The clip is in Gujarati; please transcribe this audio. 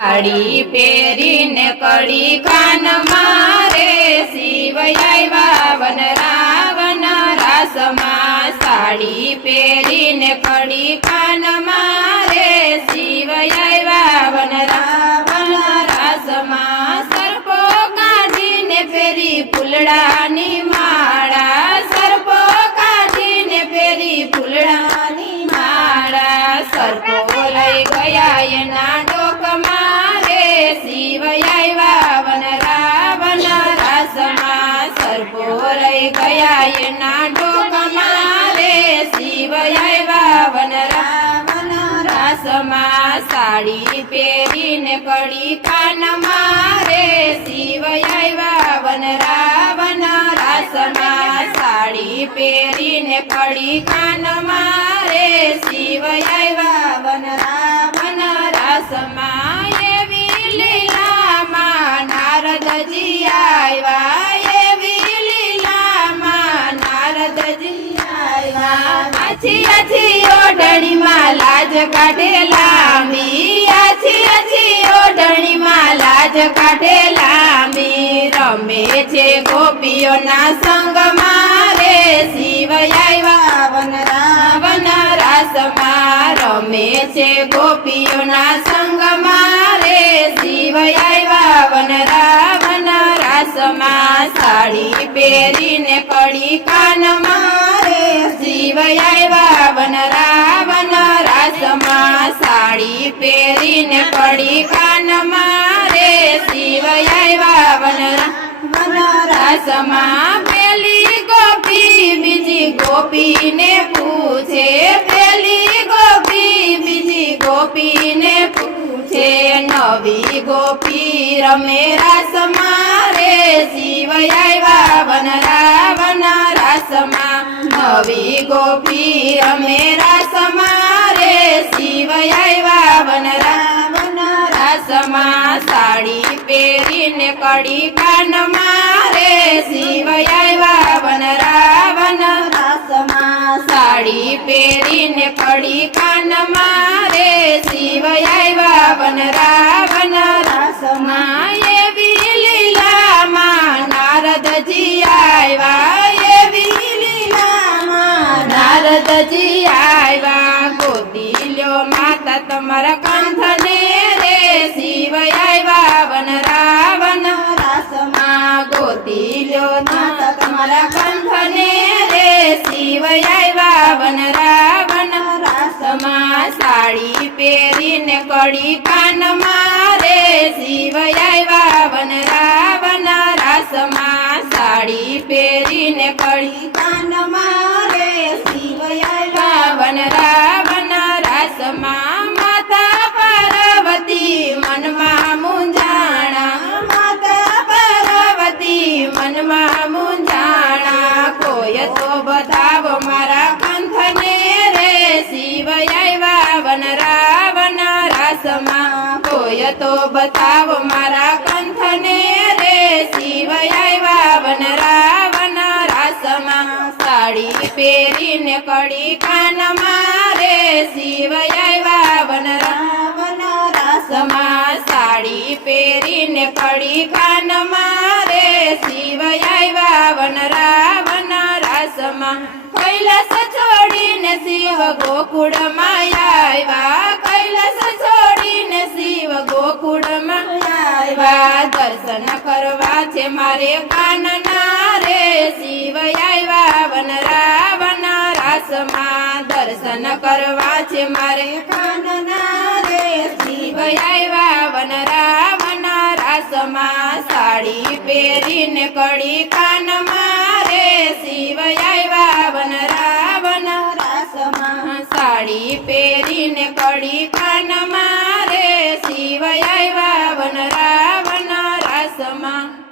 साड़ी पेरीने कड़ी कान मारे शिव आव्या वन रावण रासमा। साड़ी पेरीने कड़ी कान मारे शिव आव्या वन रावण रासमा। सर्पो काढीने फेरी फूलडानी माळा। सर्पो काढीने फेरी फूलडानी माळा। सर्पो लई गया एना डोक मारे शिव आव्या वन रावण रासमा। सर्पो लई गया एना डोक मारे शिव आव्या वन रावण रासमा। साड़ी पेरीने कड़ी कान मारे शिव आव्या वन रावण रासमा। साड़ी पेरीने कड़ी कान मारे शिव आव्या वन रावण रासमा। एवी लीलामां नारदजी आव्या। एवी लीलामां नारदजी आव्या। आછી આછી ઓઢણીમાં લાજ કાઢે લાંબી। આછી આછી ઓઢણીમાં લાજ કાઢે લાંબી। રમે છે ગોપીઓના સંગમાં રે શિવ આવ્યા વન રાવણ રાસમાં। રમે છે ગોપીઓના સંગમાં રે શિવ આવ્યા વન રાવણ રાસમાં। સાડી પહેરીને કડી કાનમાં રે શિવ આવ્યા વન રાવણ રાસમાં। સાડી પહેરીને કડી કાનમાં રે શિવ આવ્યા વન રાવણ રાસમાં। પેલી ગોપી બીજી ગોપીને પૂછે। પેલી ગોપી બીજી ગોપીને પૂછે। નવી ગોપી રમે રાસમાં રે શિવ આવ્યા વન રાવણ રાસમાં। નવી ગોપી રમે રાસમાં રે શિવ આવ્યા વન રાવણ રાસમાં। સાડી પહેરીને કડી કાનમાં રે શિવ આવ્યા વન રાવણ રાસમાં। સાડી પહેરીને કડી કાનમાં રે શિવ આવ્યા વન રાવણ રાસમાં। એવી લીલામાં નારદજી આવ્યા। એવી લીલામાં નારદજી આવ્યા। ગોતી લ્યો માતા તમારા કંઠને રે શિવ આવ્યા વન રાવણ રાસમાં। ગોતી લ્યો માતા તમારા કંઠને રે શિવ આવ્યા વન રાવણ રાસમાં। સાડી પહેરીને કડી કાનમાં રે શિવ આવ્યા વન રાવણ રાસમાં। સાડી પહેરીને કડી કાનમાં રે શિવ આવ્યા વન રાવણ રાસમાં। માતા પાર્વતી મનમાં મૂંઝાણા। માતા પાર્વતી મનમાં મૂંઝાણા। કોઈ તો બતાવો મારા કંઠને રે શિવ આવ્યા વન રાવણ રાસમાં। કોઈ તો બતાવો મારા કંઠને રે શિવ આવ્યા વન રાવણ રાસમાં। સાડી પહેરીને કડી કાનમાં રે શિવ આવ્યા વન રાવણ રાસમાં। સાડી પહેરીને કડી કાનમાં રે શિવ આવ્યા વન રાવણ રાસમાં। કૈલાસ છોડીને શિવ ગોકુળમાં આવ્યા। કૈલાસ છોડીને શિવ ગોકુળમાં આવ્યા। દર્શન કરવા છે મારે કાનના રે શિવ આવ્યા વન રાવણ રાસમાં। દર્શન કરવા છે મારે કાનના રે શિવ આવ્યા વન રાવણ રાસમાં। સાડી પહેરીને કડી કાનમાં રે શિવ આવ્યા વન રાવણ રાસમાં। સાડી પહેરીને કડી